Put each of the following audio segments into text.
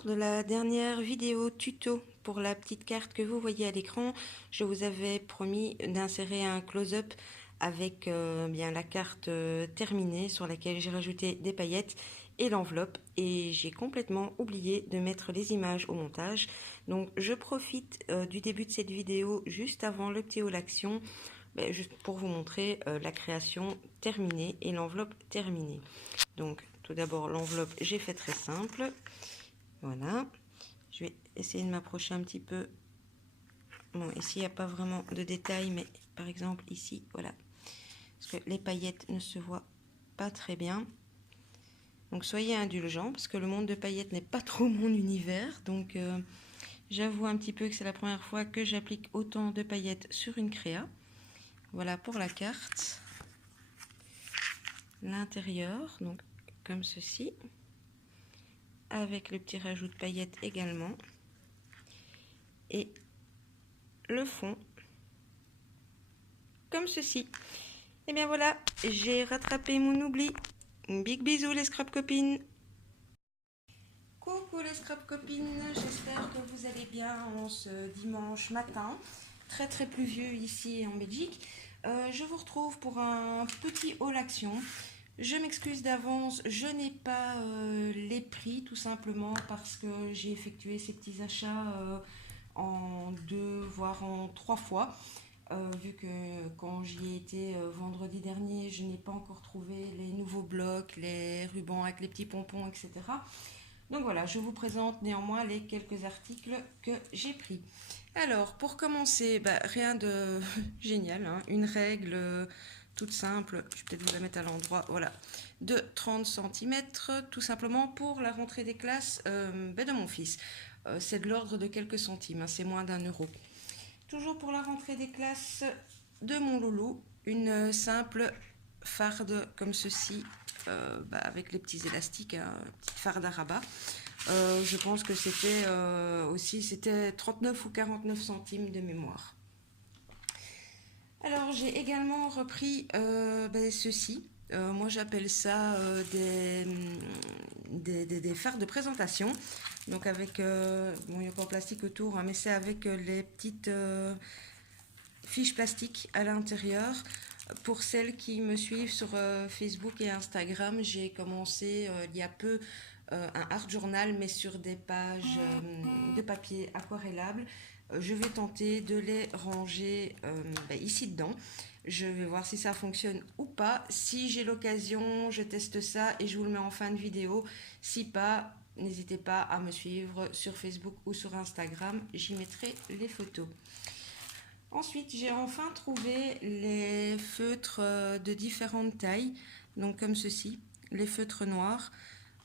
Lors de la dernière vidéo tuto pour la petite carte que vous voyez à l'écran, je vous avais promis d'insérer un close-up avec bien la carte terminée sur laquelle j'ai rajouté des paillettes et l'enveloppe, et j'ai complètement oublié de mettre les images au montage. Donc je profite du début de cette vidéo juste avant le petit haul action, juste pour vous montrer la création terminée et l'enveloppe terminée. Donc tout d'abord l'enveloppe, j'ai fait très simple. Voilà, je vais essayer de m'approcher un petit peu. Bon, ici il n'y a pas vraiment de détails, mais par exemple ici, voilà, parce que les paillettes ne se voient pas très bien. Donc soyez indulgents, parce que le monde de paillettes n'est pas trop mon univers. Donc j'avoue un petit peu que c'est la première fois que j'applique autant de paillettes sur une créa. Voilà pour la carte. L'intérieur, donc comme ceci, avec le petit rajout de paillettes également. Et le fond, comme ceci. Et bien voilà, j'ai rattrapé mon oubli. Big bisous les scrap copines. Coucou les scrap copines, j'espère que vous allez bien en ce dimanche matin. Très très pluvieux ici en Belgique. Je vous retrouve pour un petit haul action. Je m'excuse d'avance, je n'ai pas les prix tout simplement parce que j'ai effectué ces petits achats en 2 voire en 3 fois. Vu que quand j'y ai été vendredi dernier, je n'ai pas encore trouvé les nouveaux blocs, les rubans avec les petits pompons, etc. Donc voilà, je vous présente néanmoins les quelques articles que j'ai pris. Alors, pour commencer, rien de génial, hein, une règle toute simple, je vais peut-être vous la mettre à l'endroit, voilà, de 30 cm, tout simplement pour la rentrée des classes de mon fils. C'est de l'ordre de quelques centimes, hein, c'est moins d'1 euro. Toujours pour la rentrée des classes de mon loulou, une simple farde comme ceci, avec les petits élastiques, hein, petite farde à rabat. Je pense que c'était c'était 39 ou 49 centimes de mémoire. Alors j'ai également repris ceci. Moi j'appelle ça des fards de présentation. Donc avec, il n'y a pas de plastique autour, hein, mais c'est avec les petites fiches plastiques à l'intérieur. Pour celles qui me suivent sur Facebook et Instagram, j'ai commencé il y a peu un art journal, mais sur des pages de papier aquarellable. Je vais tenter de les ranger ici dedans. Je vais voir si ça fonctionne ou pas. Si j'ai l'occasion, je teste ça et je vous le mets en fin de vidéo. Si pas, n'hésitez pas à me suivre sur Facebook ou sur Instagram. J'y mettrai les photos. Ensuite, j'ai enfin trouvé les feutres de différentes tailles, donc comme ceci, les feutres noirs.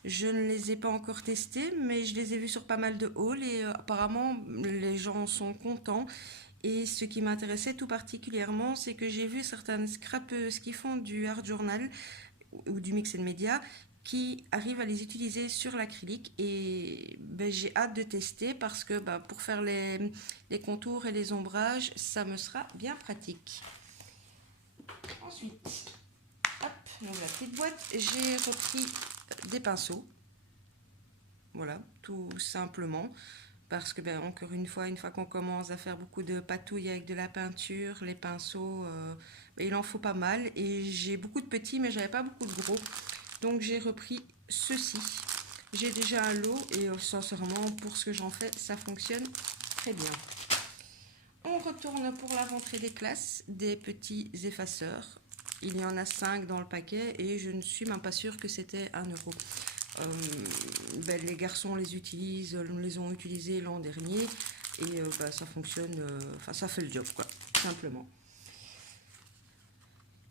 Je ne les ai pas encore testés, mais je les ai vus sur pas mal de hauls et apparemment les gens sont contents. Et ce qui m'intéressait tout particulièrement, c'est que j'ai vu certaines scrapeuses qui font du art journal ou du mix and media qui arrivent à les utiliser sur l'acrylique, et j'ai hâte de tester parce que pour faire les contours et les ombrages, ça me sera bien pratique. Ensuite, hop, donc la petite boîte, j'ai repris des pinceaux. Voilà, tout simplement. Parce que, encore une fois qu'on commence à faire beaucoup de patouilles avec de la peinture, les pinceaux, il en faut pas mal. Et j'ai beaucoup de petits, mais j'avais pas beaucoup de gros. Donc j'ai repris ceci. J'ai déjà un lot et sincèrement, pour ce que j'en fais, ça fonctionne très bien. On retourne pour la rentrée des classes, des petits effaceurs. Il y en a 5 dans le paquet et je ne suis même pas sûre que c'était 1 euro. Les garçons les utilisent, les ont utilisés l'an dernier et ça fonctionne, ça fait le job quoi, simplement.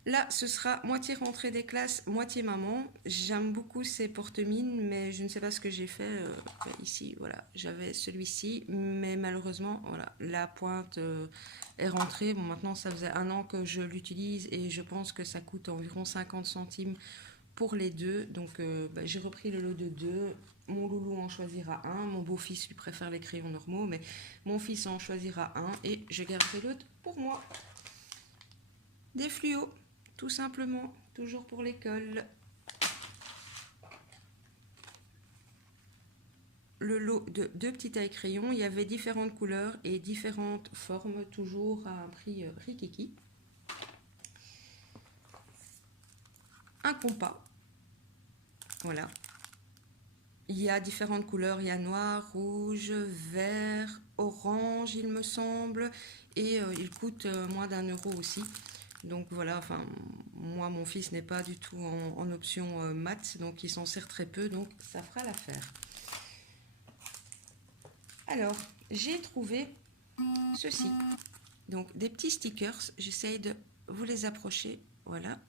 Là, ce sera moitié rentrée des classes, moitié maman. J'aime beaucoup ces porte-mines, mais je ne sais pas ce que j'ai fait ici. Voilà, j'avais celui-ci, mais malheureusement, voilà, la pointe est rentrée. Bon, maintenant, ça faisait 1 an que je l'utilise et je pense que ça coûte environ 50 centimes pour les deux. Donc, j'ai repris le lot de 2. Mon loulou en choisira un. Mon beau-fils lui préfère les crayons normaux, mais mon fils en choisira un et je garderai l'autre pour moi. Des fluos. Tout simplement, toujours pour l'école. le lot de 2 petits taille-crayons. Il y avait différentes couleurs et différentes formes, toujours à un prix rikiki. Un compas, voilà. Il y a différentes couleurs, il y a noir, rouge, vert, orange il me semble, et il coûte moins d'1 € aussi. Donc voilà, enfin moi mon fils n'est pas du tout en option mat, donc il s'en sert très peu, donc ça fera l'affaire. Alors j'ai trouvé ceci, donc des petits stickers, j'essaye de vous les approcher, voilà.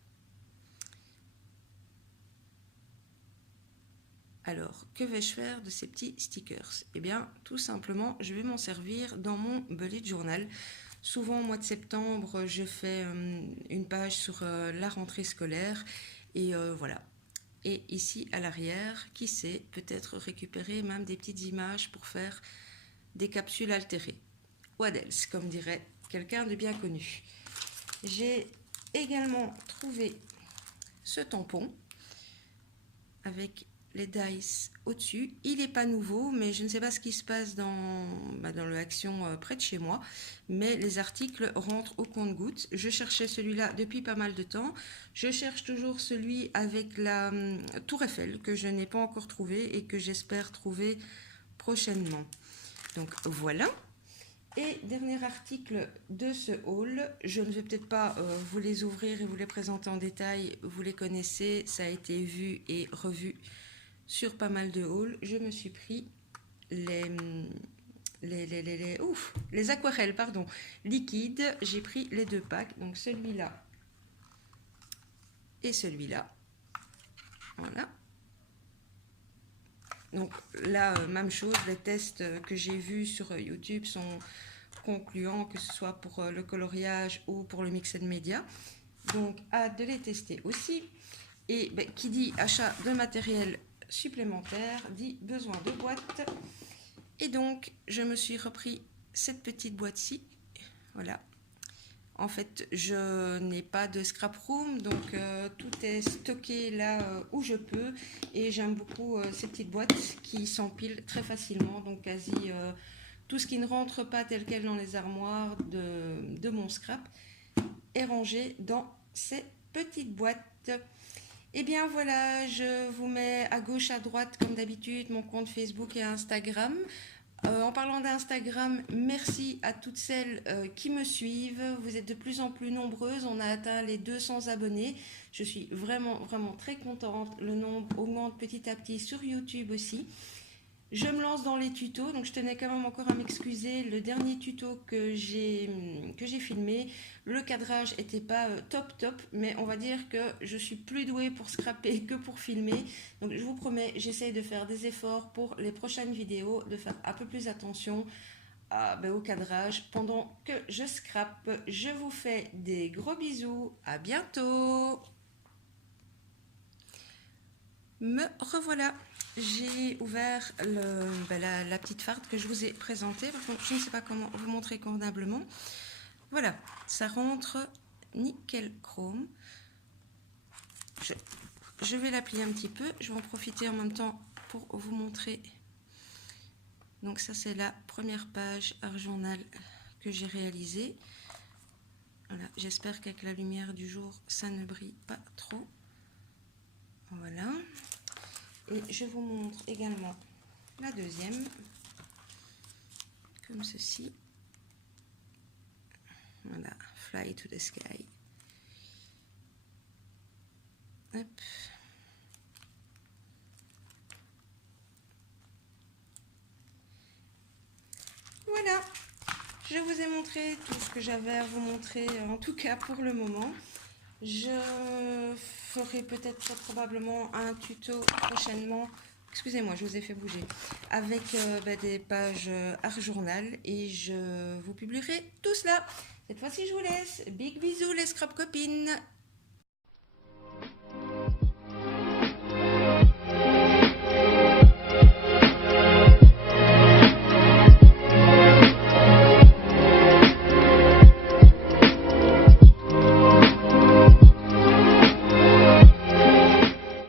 Alors, que vais-je faire de ces petits stickers? Eh bien, tout simplement, je vais m'en servir dans mon bullet journal. Souvent, au mois de septembre, je fais une page sur la rentrée scolaire. Et voilà. Et ici, à l'arrière, qui sait, peut-être récupérer même des petites images pour faire des capsules altérées. What else, comme dirait quelqu'un de bien connu. J'ai également trouvé ce tampon avec les dice au-dessus. Il n'est pas nouveau, mais je ne sais pas ce qui se passe dans le Action près de chez moi. Mais les articles rentrent au compte-gouttes. Je cherchais celui-là depuis pas mal de temps. Je cherche toujours celui avec la Tour Eiffel que je n'ai pas encore trouvé et que j'espère trouver prochainement. Donc voilà. Et dernier article de ce haul, je ne vais peut-être pas vous les ouvrir et vous les présenter en détail, vous les connaissez, ça a été vu et revu sur pas mal de hauls. Je me suis pris les aquarelles liquides, j'ai pris les 2 packs, donc celui-là et celui-là, voilà. Donc là, même chose, les tests que j'ai vus sur YouTube sont concluants, que ce soit pour le coloriage ou pour le mix and media. Donc, hâte de les tester aussi. Et qui dit achat de matériel supplémentaire, dit besoin de boîtes. Et donc, je me suis repris cette petite boîte-ci. Voilà. En fait, je n'ai pas de scrap room, donc tout est stocké là où je peux. Et j'aime beaucoup ces petites boîtes qui s'empilent très facilement. Donc quasi tout ce qui ne rentre pas tel quel dans les armoires de mon scrap est rangé dans ces petites boîtes. Et bien voilà, je vous mets à gauche, à droite, comme d'habitude, mon compte Facebook et Instagram. En parlant d'Instagram, merci à toutes celles qui me suivent. Vous êtes de plus en plus nombreuses. On a atteint les 200 abonnés. Je suis vraiment très contente. Le nombre augmente petit à petit sur YouTube aussi. Je me lance dans les tutos, donc je tenais quand même encore à m'excuser. Le dernier tuto que j'ai filmé, le cadrage n'était pas top, mais on va dire que je suis plus douée pour scraper que pour filmer. Donc je vous promets, j'essaye de faire des efforts pour les prochaines vidéos, de faire un peu plus attention au cadrage pendant que je scrape. Je vous fais des gros bisous, à bientôt. Me revoilà. J'ai ouvert la petite farde que je vous ai présentée. Je ne sais pas comment vous montrer convenablement. Voilà, ça rentre nickel chrome. Je vais la plier un petit peu. Je vais en profiter en même temps pour vous montrer. Donc ça, c'est la première page art journal que j'ai réalisée. Voilà, j'espère qu'avec la lumière du jour, ça ne brille pas trop. Voilà. Et je vous montre également la deuxième, comme ceci. Voilà, Fly to the Sky. Hop. Voilà, je vous ai montré tout ce que j'avais à vous montrer, en tout cas pour le moment. Je ferai peut-être très probablement un tuto prochainement, excusez-moi, je vous ai fait bouger, avec des pages art journal et je vous publierai tout cela. Cette fois-ci, je vous laisse. Big bisous les scrap copines.